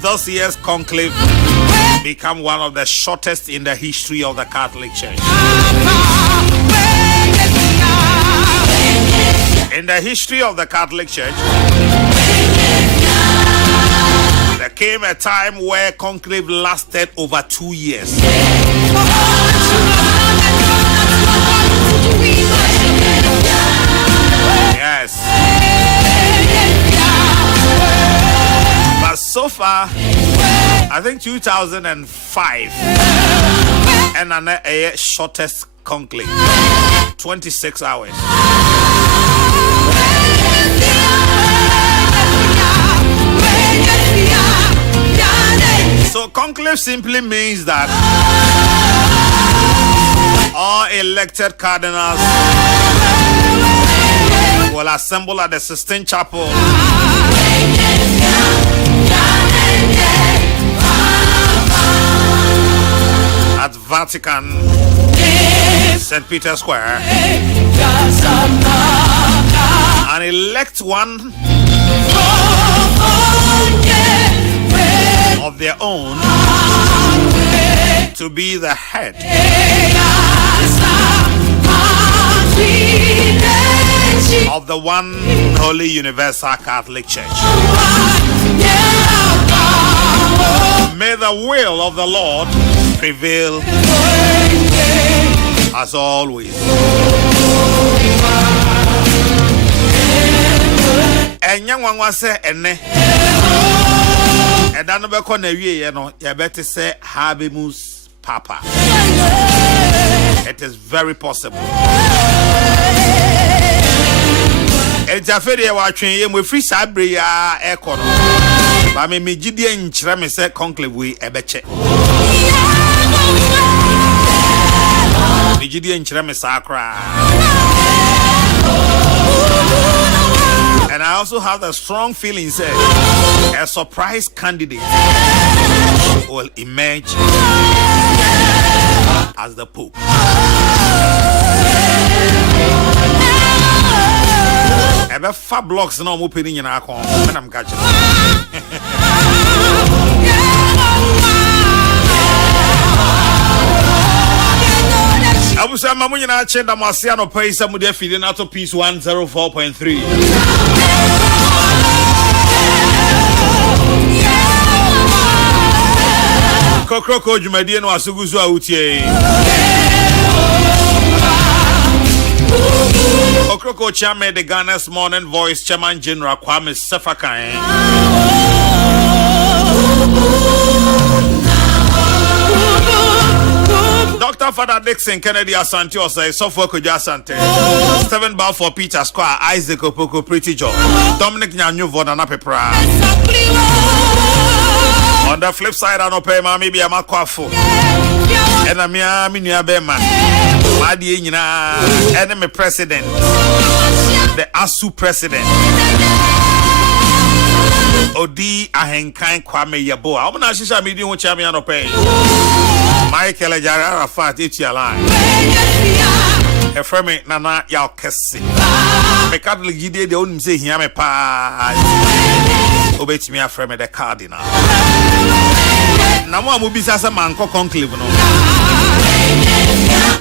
this year's conclave become one of the shortest in the history of the Catholic Church. In the history of the Catholic Church, there came a time where conclave lasted over 2 years. Yes. But so far, I think 2005 and a shortest conclave, 26 hours. So conclave simply means that all elected cardinals will assemble at the Sistine Chapel at Vatican, St. Peter's Square, and elect one of their own to be the head of the one holy universal Catholic Church. May the will of the Lord prevail as always. And young one was say ene and then be kon na wie no you better say habemus papa. It is very possible. Ejafede wa twen ye mo free sabre ya ekono ba me megidie nkyere me se conclave we ebeche megidie nkyere me sakra. And I also have the strong feeling say a surprise candidate will emerge as the Pope. Ebe fa blocks na omo peni nyina akon me na mka che Abusa mamu nyina che da masia no paisa mu de fide na to piece 104.3 Kokrokoo jumadie no asuguzu a utie Kokrokoo chairman the Ghana's Morning Voice Chairman General Kwame Sefakan. Dr. Father Dixon Kennedy Asante Osei Sofo Kojo Asante. Stephen Bow for Peter Square Isaac Opoko Pretty Joe Dominic Nyanyuvo Nana Pepra. On the flip side, I don't pay my maybe I'm a quaffo. And I'm a minia bema. Madi enemy president. The ASU president. Odi ahenkan Kwame Yabo. I'm not sure I'm doing what I'm not paying. Michael Ejara Rafat, it's your line. A friend, Nana Yalkesi. The Catholic Gide, they only say, Yame pa. Obey me a friend, the cardinal. Now, one will be as a man called conclave. No,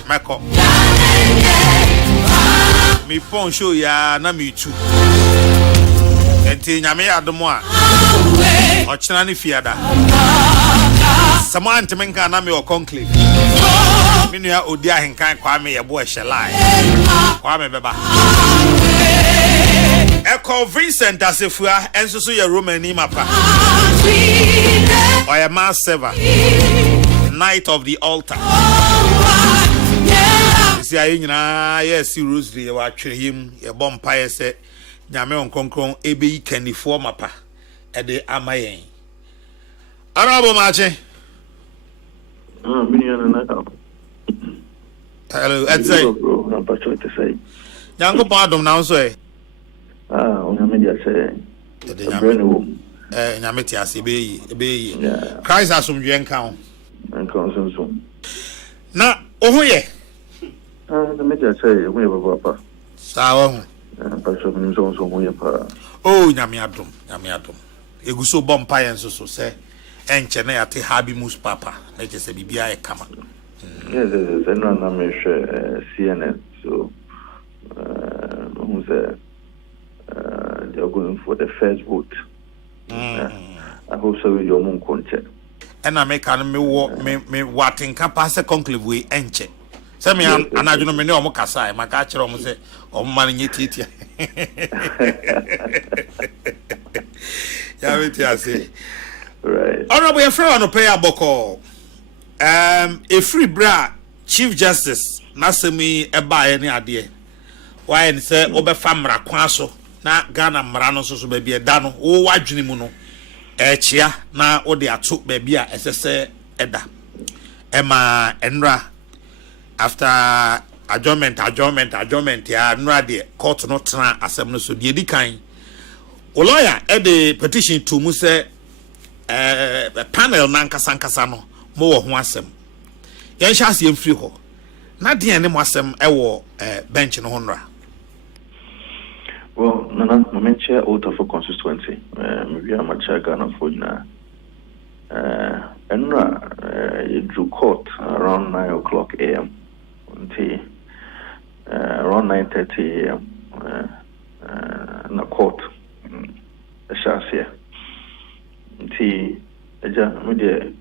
Mako. Me phone show ya, na me too. And Yame Adomoa. Or Chinani Fiada. Someone to make an army or conclave. Minia Odia and can't Kwame a boy shall lie. Kwame Beba. Echo Vincent as if we are and so your room and Nimapa. Or a mass server. Night of the altar. See, yes, you Rosary, watch him, a bomb pie said, Yame on Concron, Ebe Candy for Mapa at the Amaye. Honorable Marche. Hello, I'd say. Young pardon now, say. On your media say. Yametias, be Christ has some young count. And consume. Now, oh, yeah. The media say, we have a papa. Sour. And Passion is also we have. Oh, Yamiadum. Eguso bomb pie and so say. enche na yate habimus papa na je se bibia e kama. Yes, and I'm sure CNN. So, who's they're going for the first vote. I hope so with your moon content. And I make an me watting capacity conclave we enche. Say me anadwo me ne omo kasa ma ka kire omo se omo man nye titia. Ya weti ase. Right. Honorable your friend no pay aboko. A free bra Chief Justice Nasemi eba any ade. Why and say obefa mra kwan so na Ghana mra no so ba bia da no wo wadwene mu no chia na wo de ato ba bia esese eda. Ema enra after adjournment ya nra de court no tra asem no so de dikan. O lawyer e de petition to mu say panel nankasa no mo wo ho asem yen sha asem free ho na de ene mo asem e wo bench no honra. Well, Nana, I mentioned out of a constituency. We are much Ghana for now. And you drew court around 9:00 a.m. until around 9:30 a.m. In the court, the Shasia. Until the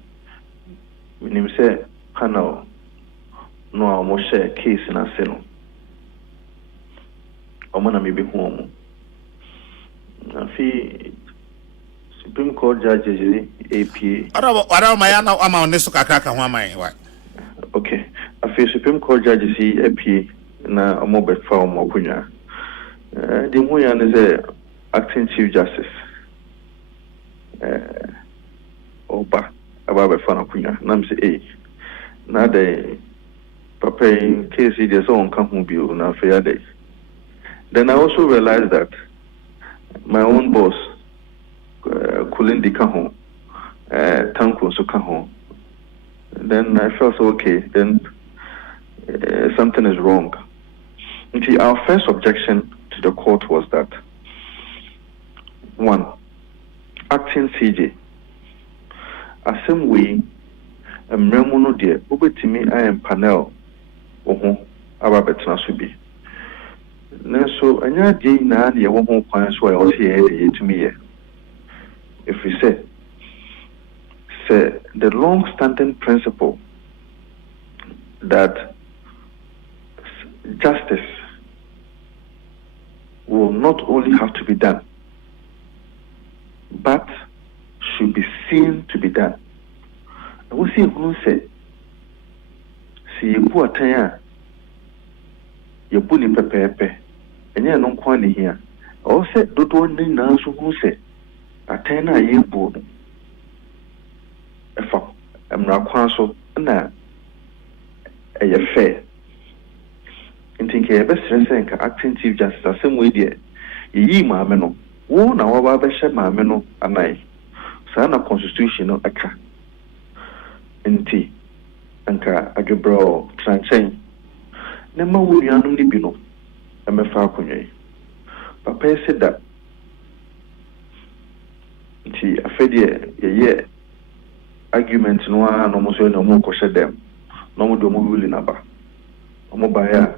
when say panel no almost share case in a cell. Omana maybe home. Fi Supreme Court judges APA. Ara mayana ama oneso kakaka ho amai wa. Okay. Afi Supreme Court judges APA na omo befa omo kunya. The hu ya is acting Chief Justice. Oba aba befa na kunya. Nam say na the papa in case there's on kan hu bio na fair day. Then I also realized that my own boss, Kulindi Kaho, Tanko Sukaho. Then I felt okay, then something is wrong. See, our first objection to the court was that, one, acting CJ, Assembly, a memono dear, Ubetimi, I am panel, Oho, Ababetna Subi. So, anya day na ye wo ho kwan so I here to me. If we say the long-standing principle that justice will not only have to be done, but should be seen to be done. I will see who say, see you poor tanya, you bully pepe. Enya no kwani here o se dodo ni na so hu se atena ye bu efa emra kwan so na eye fair intinke e be sere nka acting Chief Justice asem we de yi maame no wo na wo ba be hye maame no anai sa na constitution no aka inti anka adwebro tranchen ne ma wo nuanum ni bi no MFA kunye. Papa said that she afedie ye argument no no mo so no mo ko shedem no mo do mo wuli na ba mo ba ya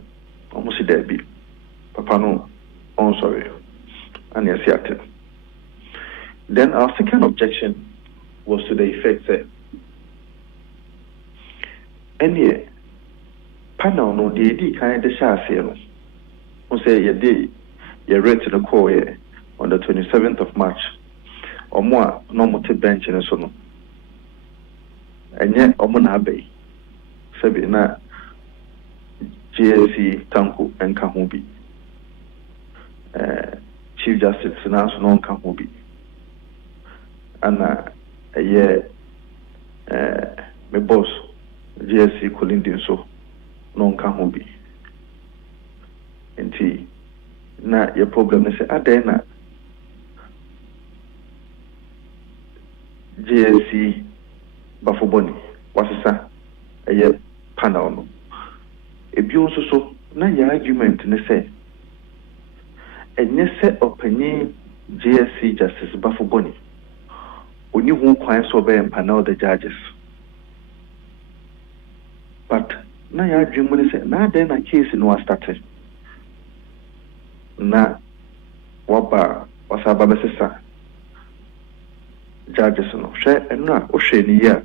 mo si there bi papa no on sorry and yes yet. Then our second objection was to the effect that any panel no di kind the sha ase no say your day, you read to the call on the 27th of March, or more normal bench in a sono. And yet, Omona Bay, Sabina, GSC, Tanku, and Kahubi. Chief Justice announced non Kahubi. And a year, my boss, GSC Kulindin so non Kahubi. Nti na your problem is adena JSC bafoboni wasisa eye panel no ebi onso so na your argument ne say enye se opani JSC Justice bafoboni only who quite so be empanel the judges. But now your dream when say now then a case no started. Na waba wasaba besesa judges no share and na o share ni ya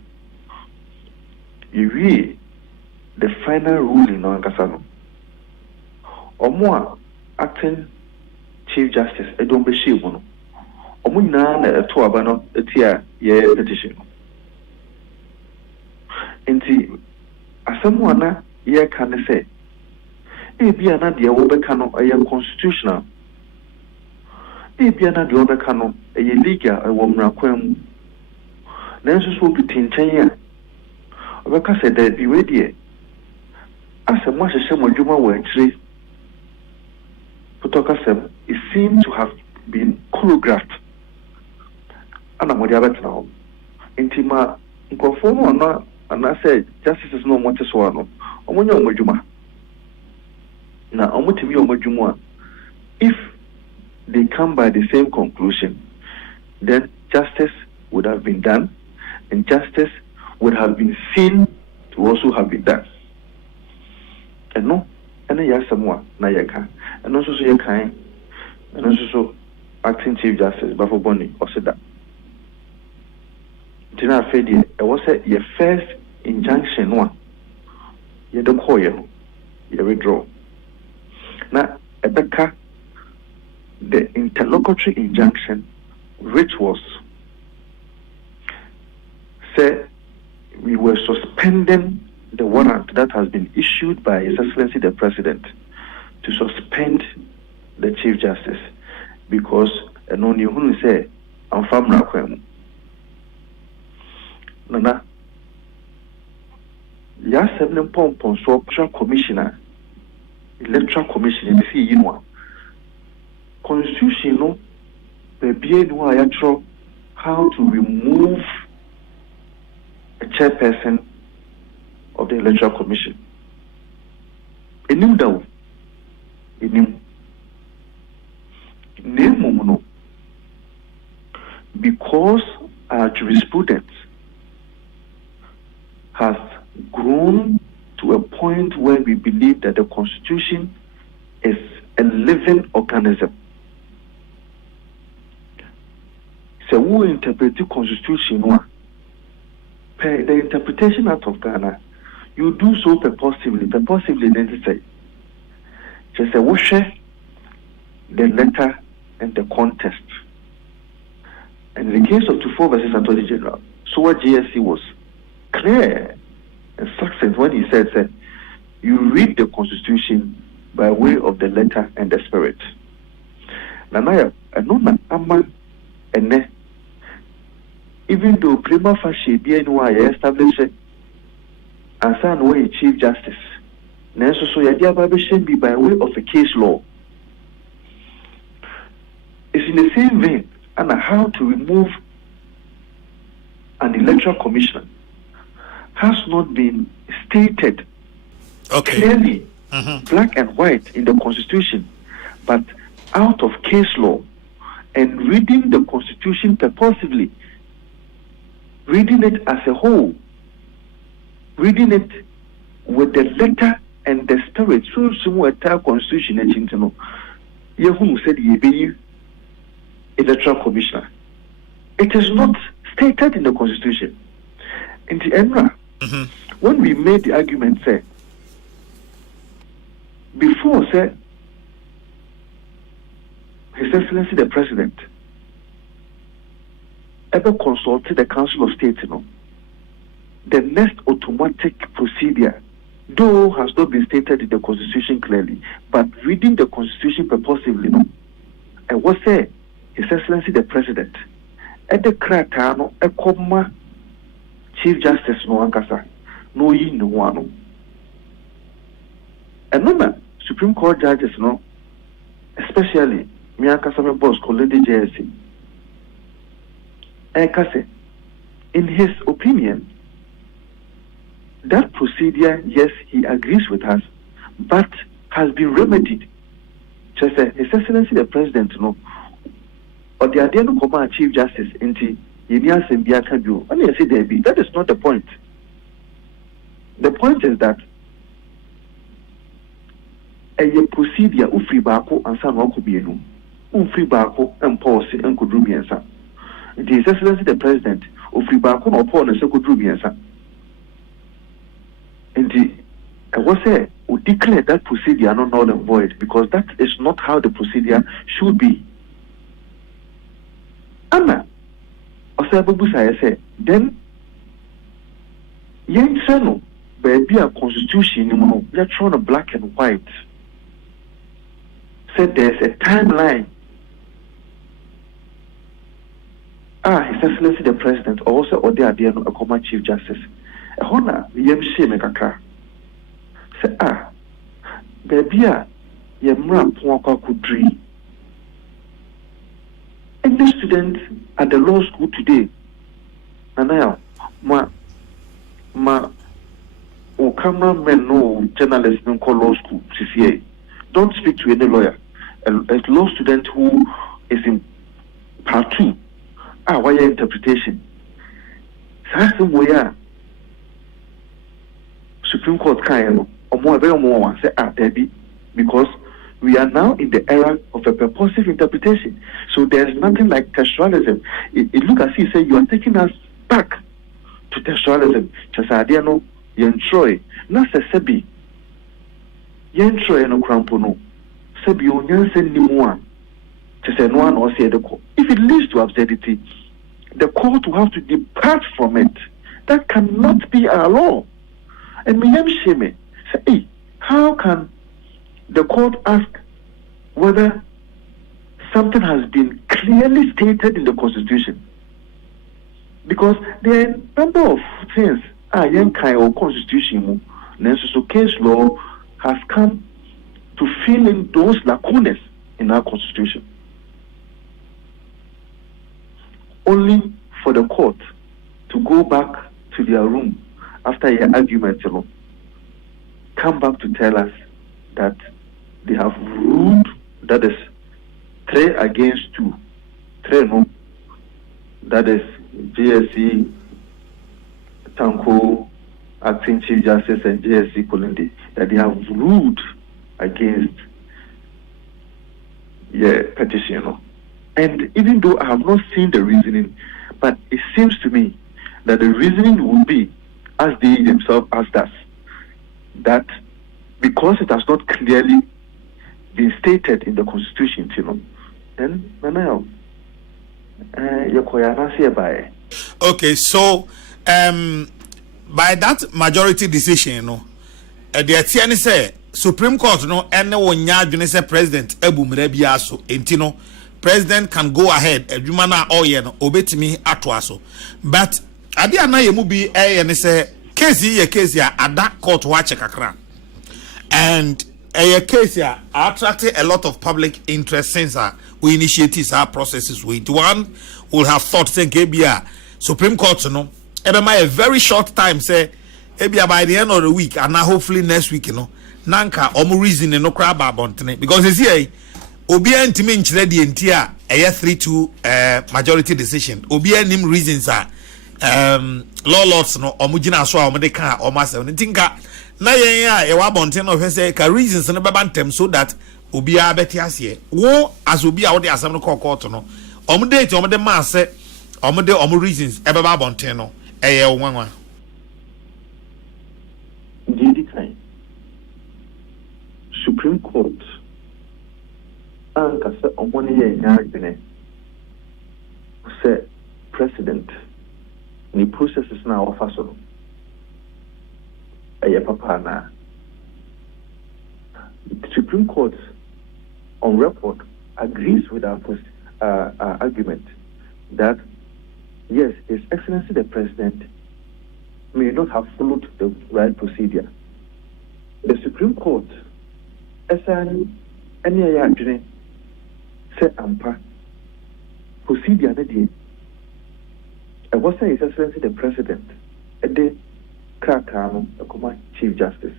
you the final ruling no ankasa no omo acting chief justice edom be shi mu no omo nyina na eto aba no etia ye petition enti asemu ana ye kan say ebia na de wo be kan no ye constitutional ebia na de wo be kan no ye legal e wo mra kwan mu nanso so bi tinchen ya obeka say that bi we die asemu ahye mo dwuma wo akire Potokasem, it seems to have been choreographed. And I'm going to Intima, Nkofono, and I said, justice is no more to swallow. Omonya Omojuma. Now, Omotimi Omojuma. If they come by the same conclusion, then justice would have been done, and justice would have been seen to also have been done. And no. And then yes, someone na yeka, and also so you kind, and also so acting chief justice Bafo Boni or said that. Tina Fedi, it was your first injunction one. You don't call you withdraw. Now, Ebeka, the interlocutory injunction, which was say we were suspending the warrant that has been issued by His Excellency the President to suspend the Chief Justice because no you say I'm from Rakwem. Nana ya 7 pom so commissioner electoral commission if you know constitution no be no ayatro how to remove a chairperson of the Electoral Commission. Enim daw. Enim. Nemo because our jurisprudence has grown to a point where we believe that the Constitution is a living organism. So we interpret the Constitution per the Interpretation Act of Ghana. You do so purposively then say just a wish the letter and the context. And in the case of 24 versus Attorney General, so what GSC was clear and succinct when he said you read the Constitution by way of the letter and the spirit. Nanaya, anona ama ene even though prima facie be established and son way Chief Justice. Nanso so yadi ababeshen be by way of a case law. It's in the same vein and how to remove an electoral commissioner has not been stated clearly, black and white in the Constitution, but out of case law and reading the Constitution purposively, reading it as a whole, reading it with the letter and the spirit. So some entire Constitution Yehu said he be electoral commissioner. It is not stated in the Constitution. In the EMRA, when we made the argument, say before His Excellency the President ever consulted the Council of State, the next automatic procedure, though has not been stated in the Constitution clearly, but reading the Constitution purposively, and what say His Excellency the President, at the Kratano, a comma Chief Justice no ankasa, no yi no one. And no Supreme Court judges, especially me ankasa me boss Lady JSC. In his opinion, that procedure, yes, he agrees with us, but has been remedied. Just His Excellency the President, or the idea no command Chief Justice into That is not the point. The point is that a procedure ufri bako and san wakubienu. Ufri bako and policy and kudrubiansa. The Excellency the President ufri bako no pon and sekudrubiansa. And I was say we declare that procedure not null and void because that is not how the procedure should be. Anna, I say then yen channel baby a constitution you're trying to black and white. Said there's a timeline. His Excellency the President also or the idea of a common Chief Justice. A honor, yem shame a car. Say, baby, yemra pwaka kudri. Any student at the law school today, and now, or cameramen, no journalists, no call law school, CCA. Don't speak to any lawyer. A law student who is in part 2. Why interpretation? Supreme Court can or more say Debbie, because we are now in the era of a purposive interpretation. So there's nothing like textualism. It looks as if you say you are taking us back to textualism. Chasadiano, Yentroy, Nasa Sebi, Yentroy no Crampono, Sebi Onyansen Nimua, Chasanoan or Sedeko. If it leads to absurdity, the court will have to depart from it. That cannot be our law. And Miyam Sheme say, hey, how can the court ask whether something has been clearly stated in the Constitution? Because there are a number of things Yankai or Constitution, so case law has come to fill in those lacunas in our Constitution. Only for the court to go back to their room after your argument, come back to tell us that they have ruled, that is 3 against 2. 3 no, that is GSC, Tanko, Acting Chief Justice and GSC Kolindi, that they have ruled against your petition. And even though I have not seen the reasoning, but it seems to me that the reasoning will be, as they themselves asked us, that because it has not clearly been stated in the Constitution, then okay, so by that majority decision, the Atiani say Supreme Court no any one yard say President Ebu Mrebiaso, Entino. President can go ahead. Jumana oyen obetimi atwaso. But adi ana yemu bi and say case ya ada court watch kakra. And a case ya attracted a lot of public interest since we initiated our processes with one will have thought say Gebia Supreme Court no ebema a very short time say ebia by the end of the week and now hopefully next week nanka omu reason no crab abontene because you see Obia ntimi nkyere de entia eye 3-2 majority decision. Obia nim reasons law lords no omugina so a omde ka omase ntinka na yen a e wa bonten no hwese ka reasons no beba ntem so that obia beti ase wo as obia wo de asem no court no omde ti omde ma ase omde omu reasons e beba bonten no eye wanwa didi kai Supreme Court and kase omoni ye nyaadene say president ni processes na offer so papa na the Supreme Court on record agrees with our argument that yes, His Excellency the President may not have followed the right procedure. The Supreme Court any adwene say ampa procedure na die I was say His Excellency the President the Kokrokoo no Chief Justice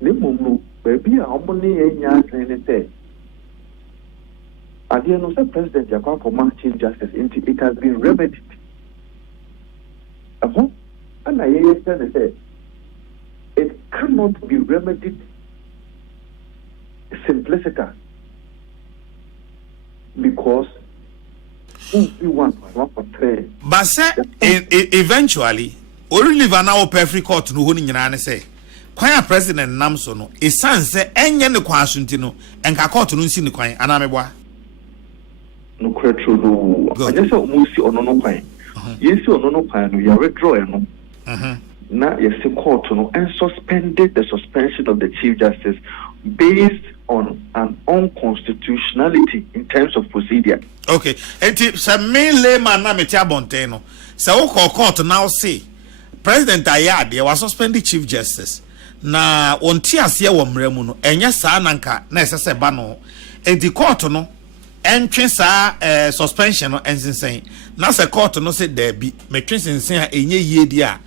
ne mumu baby a omoni enya adwene say no say President Kokrokoo Chief Justice it has been remedied And I say it cannot be remedied simpliciter because we want for trade. But say eventually, only now perfect court no honi nyina say. Kwan president nam so no esan say enye ne kwan suntino enka court no nsi ne kwan anamebwa. No kwetro no. I just say omusi ono no kwan. Yesi ono no kwan no ya withdraw no. Now yes, the court and suspended the suspension of the Chief Justice based on an unconstitutionality in terms of procedure. Okay, and some main layman na metia bonteno. So court now say President Ayade was suspended Chief Justice. Na onti asie wo mremu no enya saa nanka na esese ba no e di court no entwe saa suspension no ensensen na se court no se da bi metwe sensen a enye yie di a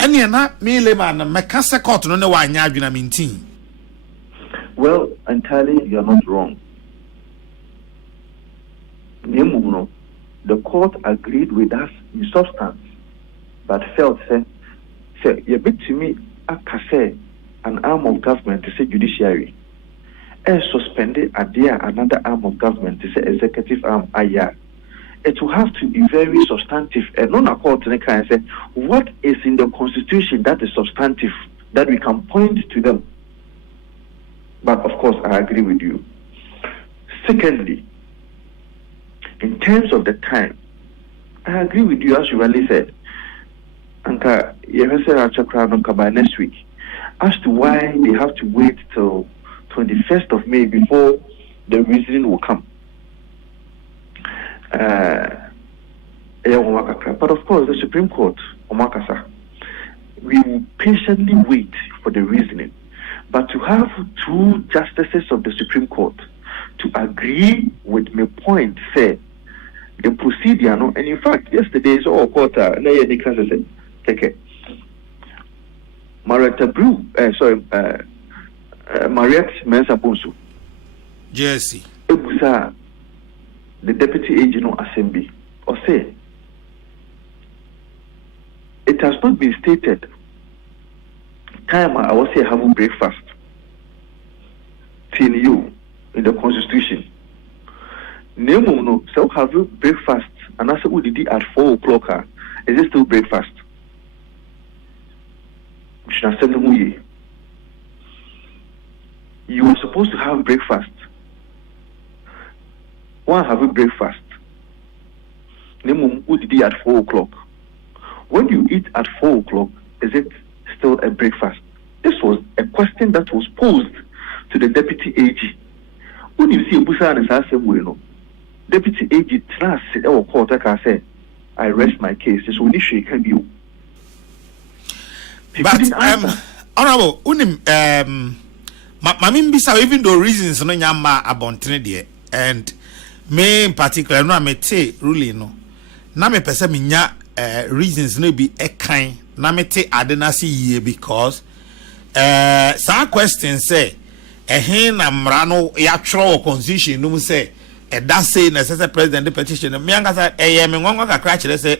ene na me layman na meka se court no ne wa anya adwena mintin. Well, entirely you are not wrong. The court agreed with us in substance, but felt say you bit to me an arm of government to say judiciary. Suspended at there another arm of government to say executive arm aya. It will have to be very substantive and non accord to the kind say what is in the constitution that is substantive that we can point to them. But of course, I agree with you. Secondly, in terms of the time, I agree with you as you rightly said. Anka, you said by next week. As to why they have to wait till 21st of May before the reasoning will come. But of course, the Supreme Court, Omakasa, we will patiently wait for the reasoning. But to have two justices of the Supreme Court to agree with my point, say the procedure, no, and in fact, yesterday, so quarter, okay. Marietta Brew, Mariette Mensa Bonsu. Jesse. Ebusa, the Deputy Agent Assembly, or say, it has not been stated. Time I was say having breakfast. Till you in the constitution. Nemo no, so have you breakfast and I said we did it at 4 o'clock. Is it still breakfast? You were supposed to have breakfast. Why have you breakfast? Nemo we did it at 4 o'clock. When you eat at 4 o'clock, is it still a breakfast? This was a question that was posed to the Deputy AG. When you see Busa and Sasem, Deputy AG trust our court, I say, I rest my case. So we can be. But honorable, unim mamim bisa even though reasons no nyama abontene de and me in particular no amete ruling no na me pese me nya reasons no be e kan na mete adenasi ye because some question say ehin na mra no ya twro constitution no say that say necessary president the petition me anga say me ngongo kakra kire say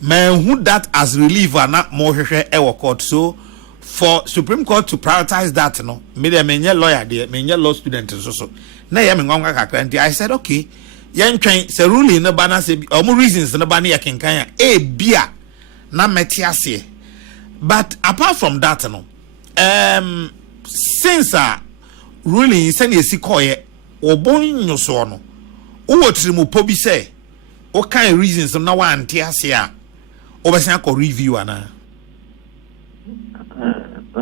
man who that as reliever na mo hwehwe e court. So for Supreme Court to prioritize that no me dey menye lawyer dey menye law student so na ye me ngongo kakra nti I said okay yen twen say ruling no ba na say omo reasons no ba na ye kenkan e bia na meti ase. But apart from that no since ruling send yesi koye obon nyoso no wo trimu po bi say o kan reasons na wa ante ase a obesan ko review ana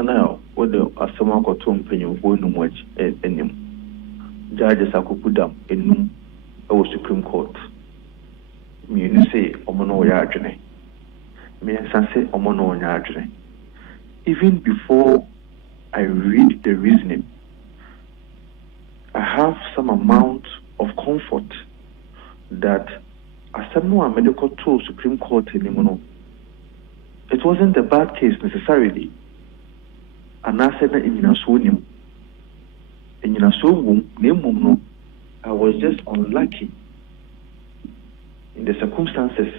now what the asoma ko to mpanyin fo no mu enim judges akokudam enum o Supreme Court me you say omo no ya adwene me say omo no ya adwene. Even before I read the reasoning, I have some amount of comfort that as someone medical to Supreme Court anymore, it wasn't a bad case necessarily. And I said that in I was just unlucky in the circumstances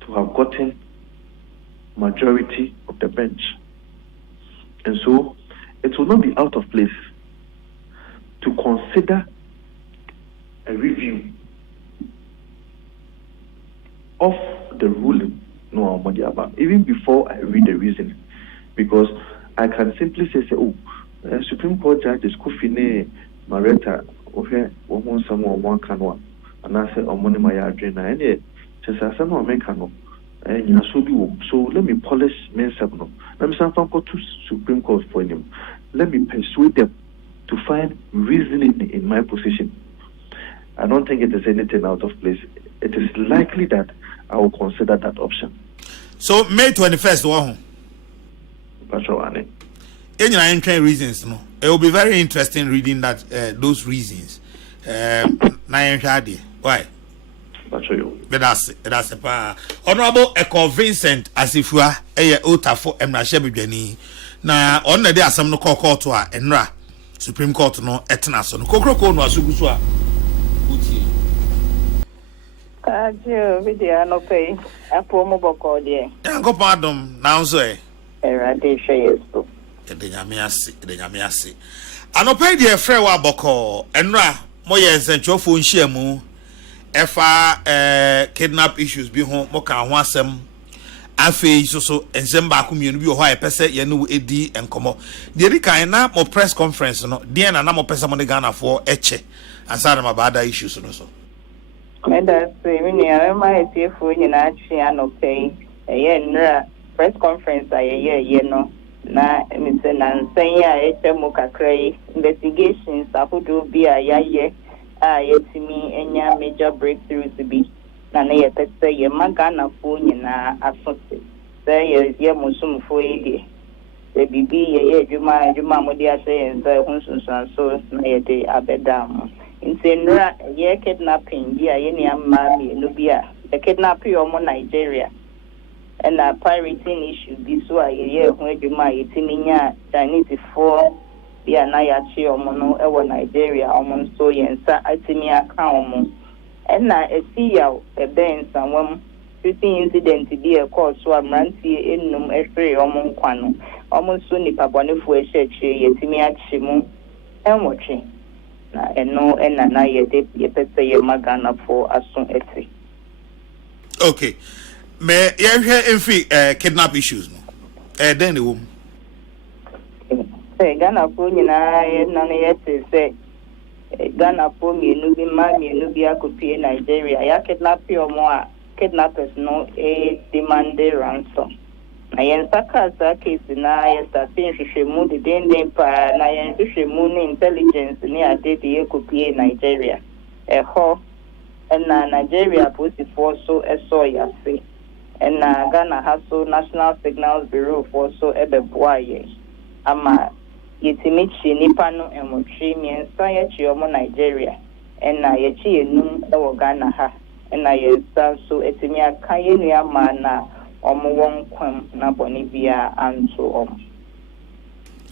to have gotten majority of the bench. And so it will not be out of place to consider a review of the ruling, even before I read the reason, because I can simply say, Supreme Court Judge Kufine Mareta, one canoe, and I say, money my adrena, and yet, some mechano, and so let me polish men sabno. Let me go to Supreme Court for him. Let me persuade them to find reasoning in my position. I don't think it is anything out of place. It is likely that I will consider that option. So May 21st, any reasons, no? It will be very interesting reading that those reasons. Why? But that's a Honorable Echo Vincent as if we are a ota for Emrashabini. Now, on the day, some no call to our Enra Supreme Court no etna so no Kokrokoo no asugusua. Video no pay. Apo mo boko de. Yanko pardon now so e. Erade hwe yeso. De nyame ase. Anope de frɛ wa boko enra moye nsenchofo nhia mu efa kidnap issues bi ho mo ka ho asɛm afei so ensem ba ko mienu bi ho a pese ye no edi enkomo de ri kan na mo press conference no de na mo pese mo de Ghana for eche ansa na mabada issues no so. That's my TFO in Anope, a year press conference. Na Mr. Nansanya, Moka Cray, investigations, I would do be a yaye, to me, and major breakthroughs to be. Nana, say, your Magana phone in a associate. Say, your Musum for a the BB, Juma, Modia say, and the Hunsun, so, Nayade, Abedam. In Senra, ye kidnapping, yeah, any mammy, Nubia, the kidnapping of Nigeria, and a pirating issue. This way, a year when you might Chinese for the Anayachi or Mono, ever Nigeria, almost so, and Satimia Kaum, and now a sea out a bench and one shooting incident to be a court, so I'm ranty in num every Omonquano, almost soon if a bonifu church, Yetimia Chimu, and watching. And no, and na ye pese ye magana for asun eti. Okay. Me ye hwe enfi kidnap issues no. Then the woman. Say Ghana po nyina ye na ye say Ghana po mienu bi ma mienu bi akopie Nigeria ya kidnap yo mo a kidnappers no demand ransom. Na yen saka sa case na ye starting hwehwemu de den pa na yen hwehwemu ni intelligence ni ade de ekopie Nigeria ho na Nigeria police force so ya say na Ghana has so National Signals Bureau for so ebeboa ye ama yetimichi nipa no emotwe miensa ya chi omo Nigeria na ye chi enum e wo Ghana ha na ye so etimi aka ye nua ma na won kwam na Bonibia anto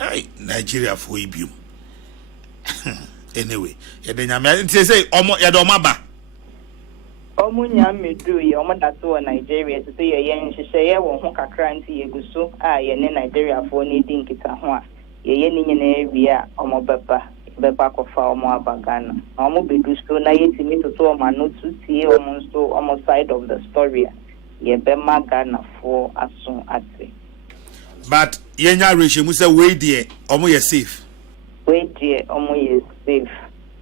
Hey, Nigeria for ibium. Anyway, ye de nyame say ye do maba. Nyame do ye that to Nigeria to say ye nhihye ye wo ho kakra nti ye guso a ye ne Nigeria for ne din kita ho a ye ni nyina bia beba kofa abagana bedu so na ye timi to no tutie so side of the story. Ye be magana for asun ate. But yenya ratio mu say we dey omo ye safe. We dey omo ye safe.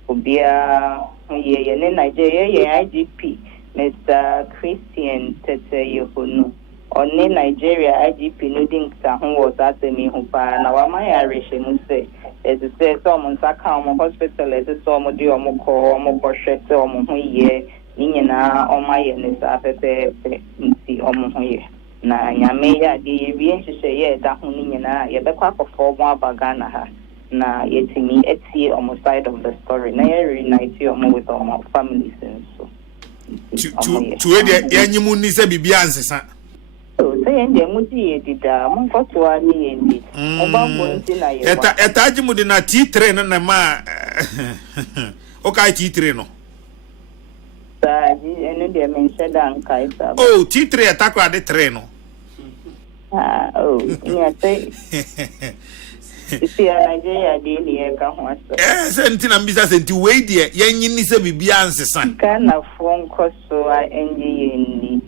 Obia ye ne Nigeria ye IGP Mr. Christian Tete Yehono. Onne Nigeria IGP no din ta ho was asemi ho pa na wa ma ya ratio mu say as say some nsaka omo hospital as some dey omo ko hwete omo ho ye. Ninyina omaye ne sa pepe nti omohoye na nyame ya de ye bi nhihye ye da ho ninyina ye bekwa akofo mo abagana ha na yetimi etie omo side of the story na ye reunite omo with omo families and so to we de yanyimu ni se bibia ansesa so say ende mu di edida mo nkoto ani endi oba mo nti na ye eta ajimu de na T3 na ma okay T3 no. And they mentioned oh, T3 attack at the train. Oh, yeah, say. See, Nigeria, dear, come on. Sentin and Mrs. and to wait there, young in this baby answer, son. Can a phone cost so I NG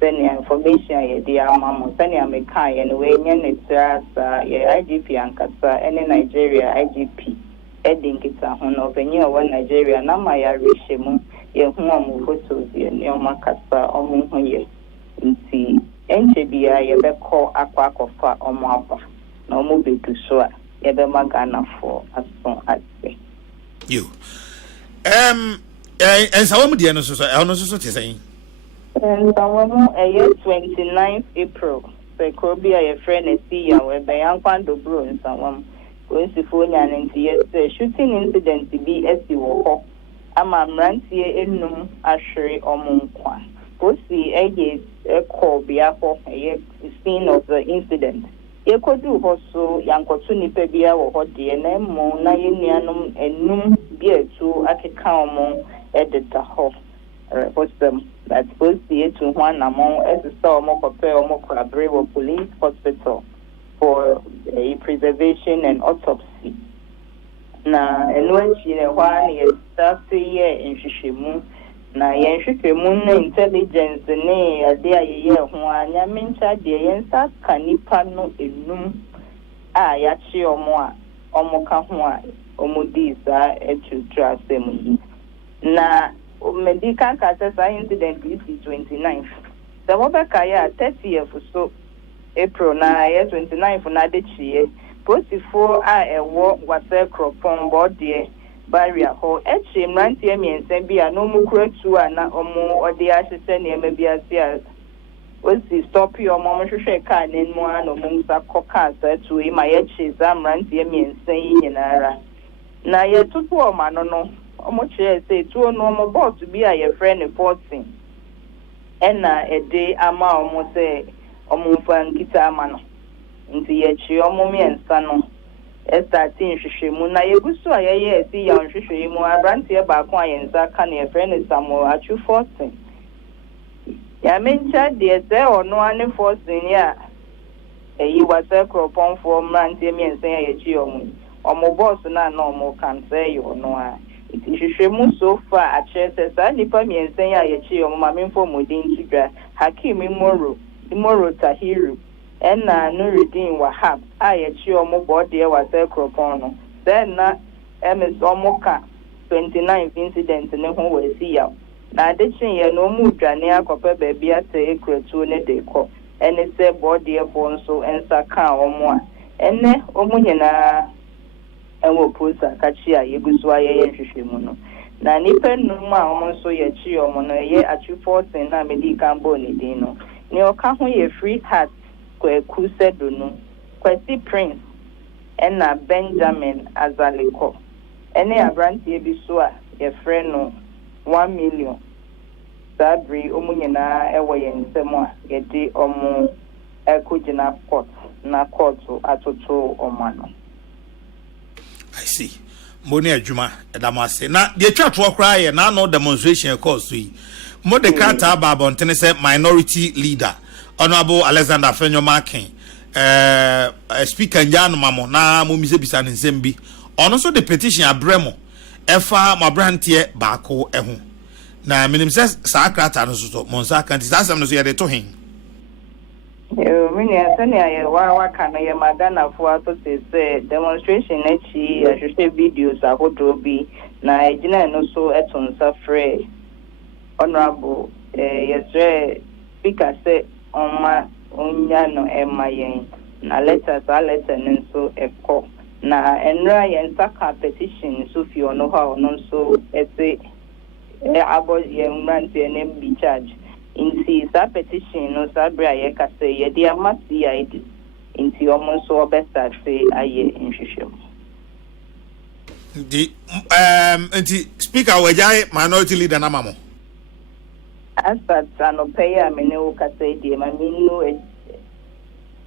send information, dear mamma, send a mekai and when it's IGP and Kasa, any Nigeria IGP. Edding it a hon of a new one Nigeria, now my Irish him, your home photos, your Neoma Kasa, or Munhoye. See, NGBI, you better call a quack of far or mapa. No movie to show, you better magana for as soon as say. You. And some of the answers I don't know what you're saying. And some a year 29th April, the Cobia, a friend, a sea, where by young Pando Bro and someone. Going to phone and the shooting incident to be as you walk. I'm a ranty in Num, Ashery or Monkwa. Pussy, a call Biako, a scene of the incident. You could do also, Yankotuni Pebia or hot DNA, Mo, Nayanianum, and Num, beer to Akikamo, editor Hoff. Them that Pussy to one among as a star Mokopel or Mokra or police hospital. For a preservation and autopsy. Now, and when she one year started here in Shishimu, now yen Shishimu intelligence, nay, a dear year, one yamincha, dear yensa, canipano enum, yachi or more, omokahua, omudisa, etu trasemi. Now, medical catastrophe incident is 29th. The Wabakaya 30 years or so. April 29 for Nadichi, Postifo a war was a crop on board dear barrier hole. Etchim Rantiemi and Sambia no more to an omo or the ashes and maybe as yes. Was the stop your mama to shake can in one of Musa Cocasa to him my etches, Rantiemi and saying in Ara. Now yet to poor man, no, almost say to a normal boss to be a friend reporting. And a day ama almost say. Omufan kita amano nti yechi omomi ensa no estatin hwehwemu na yegusu ayeye esi ya hwehwemu abrante ba ko ayensa ka na friend Samuel achu 14 ya mencha de ze ono ane 14 ya eyi wasa kropon for mrante mi ensa ya yechi omo boss na na omo kan say yo no a iti hwehwemu so far achese sa nipa mi ensa ya yechi omo mamemfo modin tidwa Hakim Imoro Tahiru and Nuruddin Wahab. I achieve omo body was a cropono. Then MS Omoka 29th incident in the home we see ya. Now the chin no mudra near copper baby at a creatune deco. And it's a body of bonso and saka or more. And ne omunina and will put a catchia yeguswa yenshimuno. Na nipa numa omonso ye chi omono ye achu 14 na medical boni dino. Ni oka ho ye free heart Kwaku Sedunu, Kwesi Prince, and Benjamin Azaliko. Any abranti bisua, your friend no 1 million. Sabri Omunina Ewayen Semwa, Yeti Omu Ekujina Court, Nakoto Atoto Omano. I see. Moni Juma, Damase. Now, the church walk cry and now no demonstration course. Modekata Babon Tennessee minority leader, Honorable Alexander Fenyo Markin, Speaker Jan Mamo, na Mumise Bisan in Zembi, also the petition Abremo, Efa Mabrantie Bako Ehu. Na minim says Sakrata no so Monsa can't that's am no so to him. Mini asani wa kana ya magana for to say demonstration echi ahwehwe videos ahodo bi na ejina no so eton safre honorable yes speaker say oma onya no emayen na letter nso ekọ na enra yen saka petition so fi ono ha ono so ese about yen grant and be charge inti sa petition no sabra ye ka say ye dia masi ya it inti omo so obesta say aye nhwehwem the inti speaker wajai minority leader na mamo asat anopeya meneu ka say dia ma minu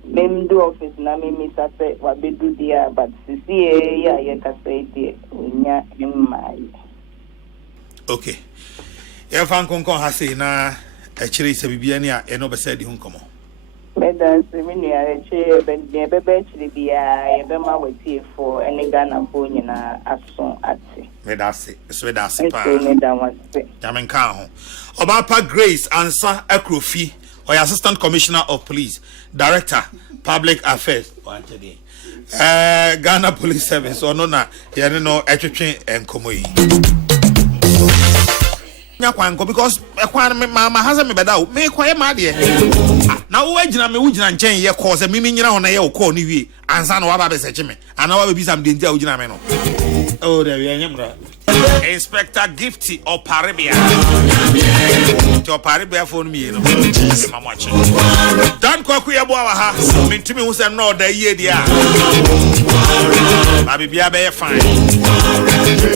memdu office na mimi sa say wabedu dia but sisi ya ye ka say dia onya mmai. Okay. If I'm going to say na actually, Sabiania, and over said, you come on. Medals, Minia, Bebe, Bia, Bema, with tea for any Ghana Bonina as soon as Medasi, Swedasi, Yamen Kaho. Obapa Grace answer Ekrofi, or Assistant Commissioner of Police, Director, Public Affairs. Ghana Police Service, or no, Yanino, Etchin, and Komoi. Because my husband better make quiet, my dear. Now, why did I mean, and change your course and meaning on a call you and son of Abba Sechime, and I will be some danger. Oh, there we are. Inspector Gifty or Paribia. To Paribia phone me, I'm watching. Don't cook your boa, mean to me who's no the year, dear. I be fine.